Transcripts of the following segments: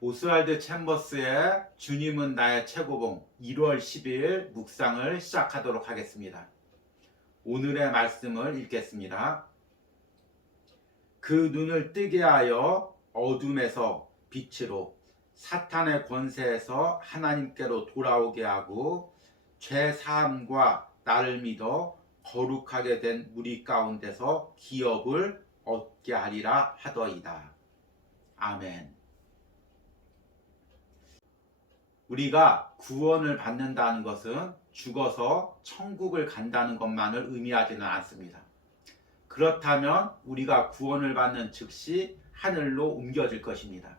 오스왈드 챔버스의 주님은 나의 최고봉 1월 12일 묵상을 시작하도록 하겠습니다. 오늘의 말씀을 읽겠습니다. 그 눈을 뜨게 하여 어둠에서 빛으로 사탄의 권세에서 하나님께로 돌아오게 하고 죄 사함과 나를 믿어 거룩하게 된 무리 가운데서 기업을 얻게 하리라 하더이다. 아멘. 우리가 구원을 받는다는 것은 죽어서 천국을 간다는 것만을 의미하지는 않습니다. 그렇다면 우리가 구원을 받는 즉시 하늘로 옮겨질 것입니다.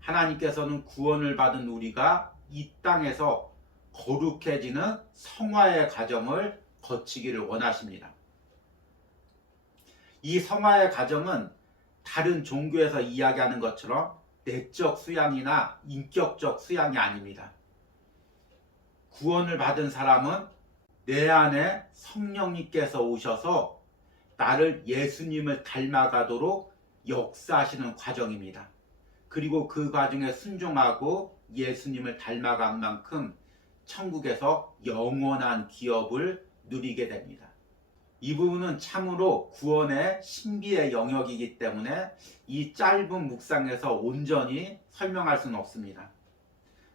하나님께서는 구원을 받은 우리가 이 땅에서 거룩해지는 성화의 과정을 거치기를 원하십니다. 이 성화의 과정은 다른 종교에서 이야기하는 것처럼 내적 수양이나 인격적 수양이 아닙니다. 구원을 받은 사람은 내 안에 성령님께서 오셔서 나를 예수님을 닮아가도록 역사하시는 과정입니다. 그리고 그 과정에 순종하고 예수님을 닮아간 만큼 천국에서 영원한 기업을 누리게 됩니다. 이 부분은 참으로 구원의 신비의 영역이기 때문에 이 짧은 묵상에서 온전히 설명할 수는 없습니다.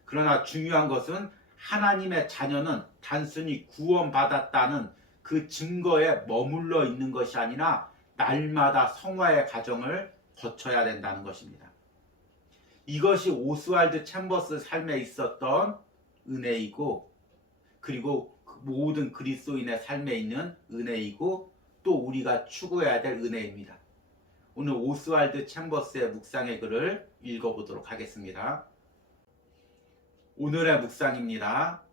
그러나 중요한 것은 하나님의 자녀는 단순히 구원받았다는 그 증거에 머물러 있는 것이 아니라 날마다 성화의 과정을 거쳐야 된다는 것입니다. 이것이 오스왈드 챔버스 삶에 있었던 은혜이고, 그리고 모든 그리스도인의 삶에 있는 은혜이고, 또 우리가 추구해야 될 은혜입니다. 오늘 오스왈드 챔버스의 묵상의 글을 읽어보도록 하겠습니다. 오늘의 묵상입니다.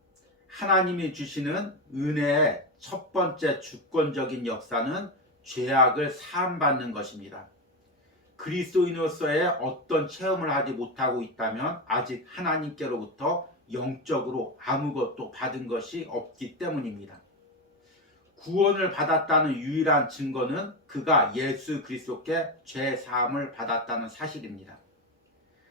하나님이 주시는 은혜의 첫 번째 주권적인 역사는 죄악을 사함받는 것입니다. 그리스도인으로서의 어떤 체험을 하지 못하고 있다면 아직 하나님께로부터 영적으로 아무것도 받은 것이 없기 때문입니다. 구원을 받았다는 유일한 증거는 그가 예수 그리스도께 죄 사함을 받았다는 사실입니다.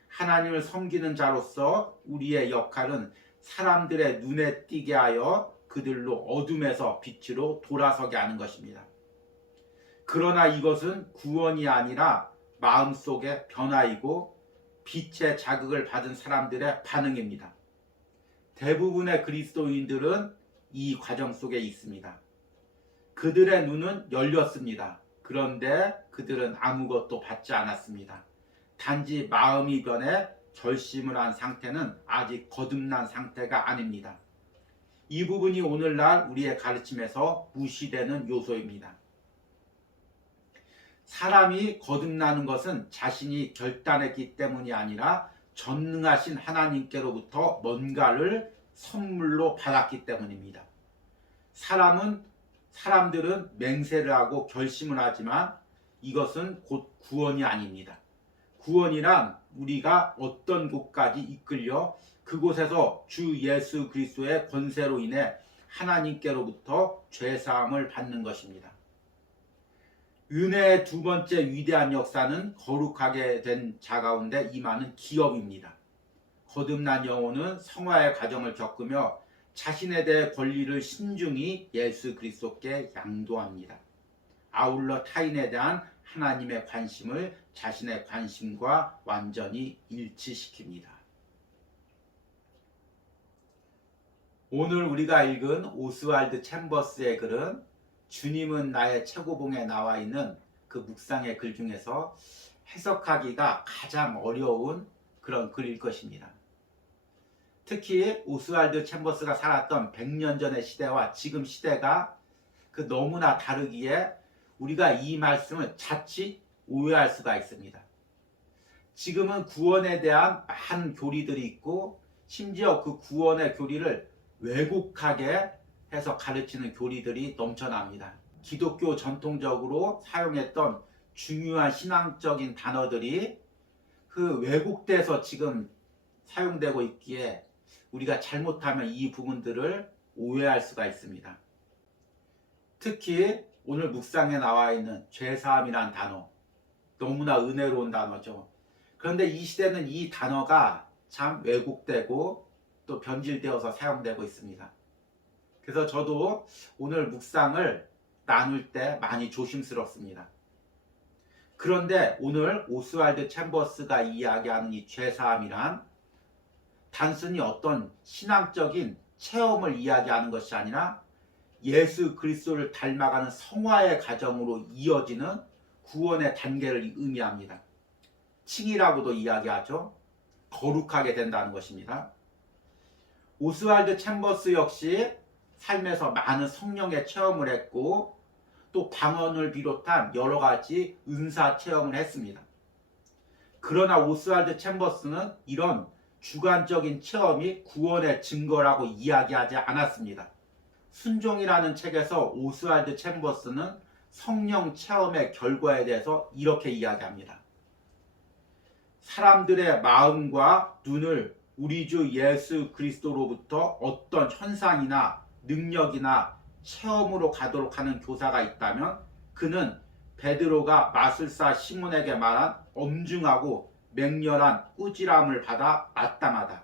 하나님을 섬기는 자로서 우리의 역할은 사람들의 눈에 띄게 하여 그들로 어둠에서 빛으로 돌아서게 하는 것입니다. 그러나 이것은 구원이 아니라 마음속의 변화이고 빛의 자극을 받은 사람들의 반응입니다. 대부분의 그리스도인들은 이 과정 속에 있습니다. 그들의 눈은 열렸습니다. 그런데 그들은 아무것도 받지 않았습니다. 단지 마음이 변해 결심을 한 상태는 아직 거듭난 상태가 아닙니다. 이 부분이 오늘날 우리의 가르침에서 무시되는 요소입니다. 사람이 거듭나는 것은 자신이 결단했기 때문이 아니라 전능하신 하나님께로부터 뭔가를 선물로 받았기 때문입니다. 사람들은 맹세를 하고 결심을 하지만 이것은 곧 구원이 아닙니다. 구원이란 우리가 어떤 곳까지 이끌려 그곳에서 주 예수 그리스도의 권세로 인해 하나님께로부터 죄사함을 받는 것입니다. 은혜의 두 번째 위대한 역사는 거룩하게 된 자 가운데 임하는 기업입니다. 거듭난 영혼은 성화의 과정을 겪으며 자신에 대해 권리를 신중히 예수 그리스도께 양도합니다. 아울러 타인에 대한 하나님의 관심을 자신의 관심과 완전히 일치시킵니다. 오늘 우리가 읽은 오스왈드 챔버스의 글은 주님은 나의 최고봉에 나와 있는 그 묵상의 글 중에서 해석하기가 가장 어려운 그런 글일 것입니다. 특히 오스왈드 챔버스가 살았던 100년 전의 시대와 지금 시대가 그 너무나 다르기에 우리가 이 말씀을 자칫 오해할 수가 있습니다. 지금은 구원에 대한 많은 교리들이 있고 심지어 그 구원의 교리를 왜곡하게 해서 가르치는 교리들이 넘쳐납니다. 기독교 전통적으로 사용했던 중요한 신앙적인 단어들이 그 왜곡돼서 지금 사용되고 있기에 우리가 잘못하면 이 부분들을 오해할 수가 있습니다. 특히 오늘 묵상에 나와 있는 죄사함이란 단어, 너무나 은혜로운 단어죠. 그런데 이 시대는 이 단어가 참 왜곡되고 또 변질되어서 사용되고 있습니다. 그래서 저도 오늘 묵상을 나눌 때 많이 조심스럽습니다. 그런데 오늘 오스왈드 챔버스가 이야기하는 이 죄사함이란 단순히 어떤 신앙적인 체험을 이야기하는 것이 아니라 예수 그리스도를 닮아가는 성화의 과정으로 이어지는 구원의 단계를 의미합니다. 칭이라고도 이야기하죠. 거룩하게 된다는 것입니다. 오스왈드 챔버스 역시 삶에서 많은 성령의 체험을 했고 또 방언을 비롯한 여러 가지 은사 체험을 했습니다. 그러나 오스왈드 챔버스는 이런 주관적인 체험이 구원의 증거라고 이야기하지 않았습니다. 순종이라는 책에서 오스왈드 챔버스는 성령 체험의 결과에 대해서 이렇게 이야기합니다. 사람들의 마음과 눈을 우리 주 예수 그리스도로부터 어떤 현상이나 능력이나 체험으로 가도록 하는 교사가 있다면 그는 베드로가 마술사 시몬에게 말한 엄중하고 맹렬한 꾸지람을 받아 마땅하다.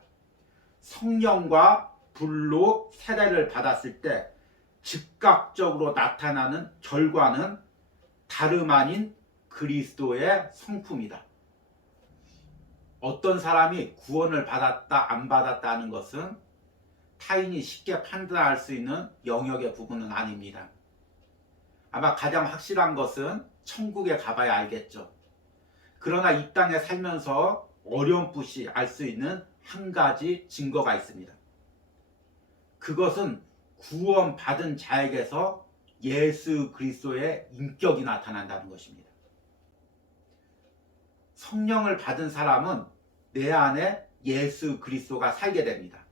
성령과 불로 세례를 받았을 때 즉각적으로 나타나는 결과는 다름 아닌 그리스도의 성품이다. 어떤 사람이 구원을 받았다 안 받았다는 것은 타인이 쉽게 판단할 수 있는 영역의 부분은 아닙니다. 아마 가장 확실한 것은 천국에 가봐야 알겠죠. 그러나 이 땅에 살면서 어렴풋이 알 수 있는 한 가지 증거가 있습니다. 그것은 구원받은 자에게서 예수 그리스도의 인격이 나타난다는 것입니다. 성령을 받은 사람은 내 안에 예수 그리스도가 살게 됩니다.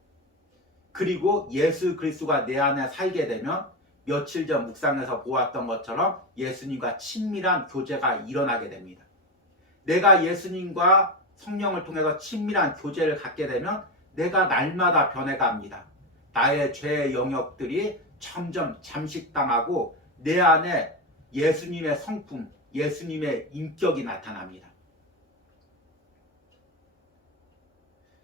그리고 예수 그리스도가 내 안에 살게 되면 며칠 전 묵상에서 보았던 것처럼 예수님과 친밀한 교제가 일어나게 됩니다. 내가 예수님과 성령을 통해서 친밀한 교제를 갖게 되면 내가 날마다 변해갑니다. 나의 죄의 영역들이 점점 잠식당하고 내 안에 예수님의 성품, 예수님의 인격이 나타납니다.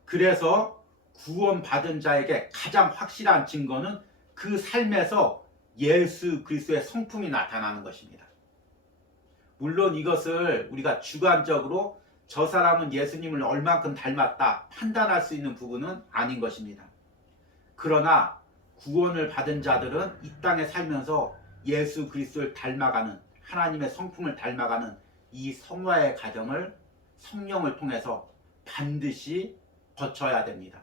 그래서 구원받은 자에게 가장 확실한 증거는 그 삶에서 예수 그리스도의 성품이 나타나는 것입니다. 물론 이것을 우리가 주관적으로 저 사람은 예수님을 얼만큼 닮았다 판단할 수 있는 부분은 아닌 것입니다. 그러나 구원을 받은 자들은 이 땅에 살면서 예수 그리스도를 닮아가는 하나님의 성품을 닮아가는 이 성화의 과정을 성령을 통해서 반드시 거쳐야 됩니다.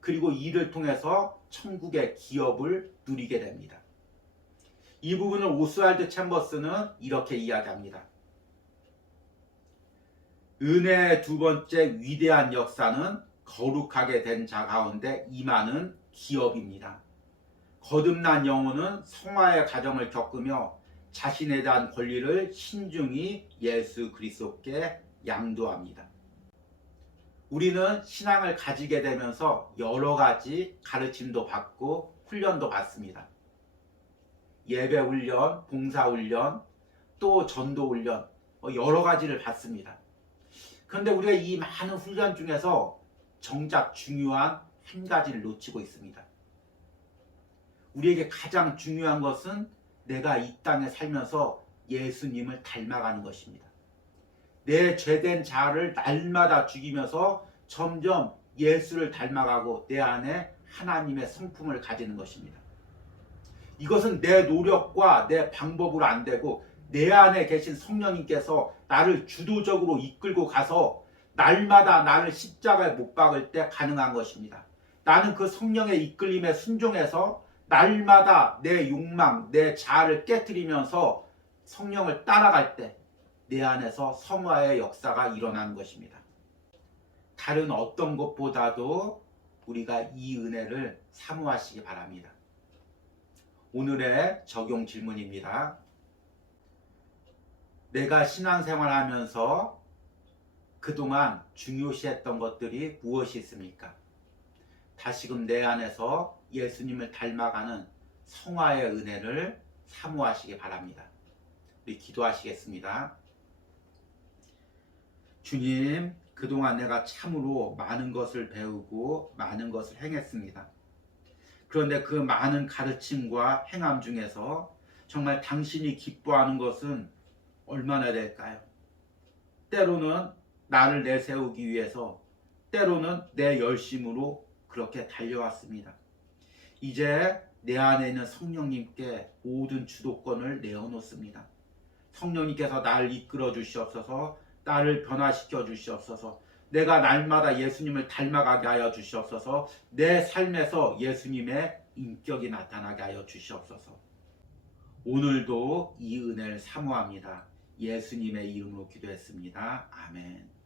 그리고 이를 통해서 천국의 기업을 누리게 됩니다. 이 부분을 오스왈드 챔버스는 이렇게 이야기합니다. 은혜의 두 번째 위대한 역사는 거룩하게 된 자 가운데 임하는 기업입니다. 거듭난 영혼은 성화의 과정을 겪으며 자신에 대한 권리를 신중히 예수 그리스도께 양도합니다. 우리는 신앙을 가지게 되면서 여러 가지 가르침도 받고 훈련도 받습니다. 예배 훈련, 봉사 훈련, 또 전도 훈련, 여러 가지를 받습니다. 그런데 우리가 이 많은 훈련 중에서 정작 중요한 한 가지를 놓치고 있습니다. 우리에게 가장 중요한 것은 내가 이 땅에 살면서 예수님을 닮아가는 것입니다. 내 죄된 자아를 날마다 죽이면서 점점 예수를 닮아가고 내 안에 하나님의 성품을 가지는 것입니다. 이것은 내 노력과 내 방법으로 안 되고 내 안에 계신 성령님께서 나를 주도적으로 이끌고 가서 날마다 나를 십자가에 못 박을 때 가능한 것입니다. 나는 그 성령의 이끌림에 순종해서 날마다 내 욕망, 내 자아를 깨트리면서 성령을 따라갈 때 내 안에서 성화의 역사가 일어나는 것입니다. 다른 어떤 것보다도 우리가 이 은혜를 사모하시기 바랍니다. 오늘의 적용 질문입니다. 내가 신앙생활하면서 그동안 중요시했던 것들이 무엇이 있습니까? 다시금 내 안에서 예수님을 닮아가는 성화의 은혜를 사모하시기 바랍니다. 우리 기도하시겠습니다. 주님, 그동안 내가 참으로 많은 것을 배우고 많은 것을 행했습니다. 그런데 그 많은 가르침과 행함 중에서 정말 당신이 기뻐하는 것은 얼마나 될까요? 때로는 나를 내세우기 위해서, 때로는 내 열심으로 그렇게 달려왔습니다. 이제 내 안에 있는 성령님께 모든 주도권을 내어놓습니다. 성령님께서 나를 이끌어 주시옵소서, 나를 변화시켜 주시옵소서, 내가 날마다 예수님을 닮아가게 하여 주시옵소서, 내 삶에서 예수님의 인격이 나타나게 하여 주시옵소서. 오늘도 이 은혜를 사모합니다. 예수님의 이름으로 기도했습니다. 아멘.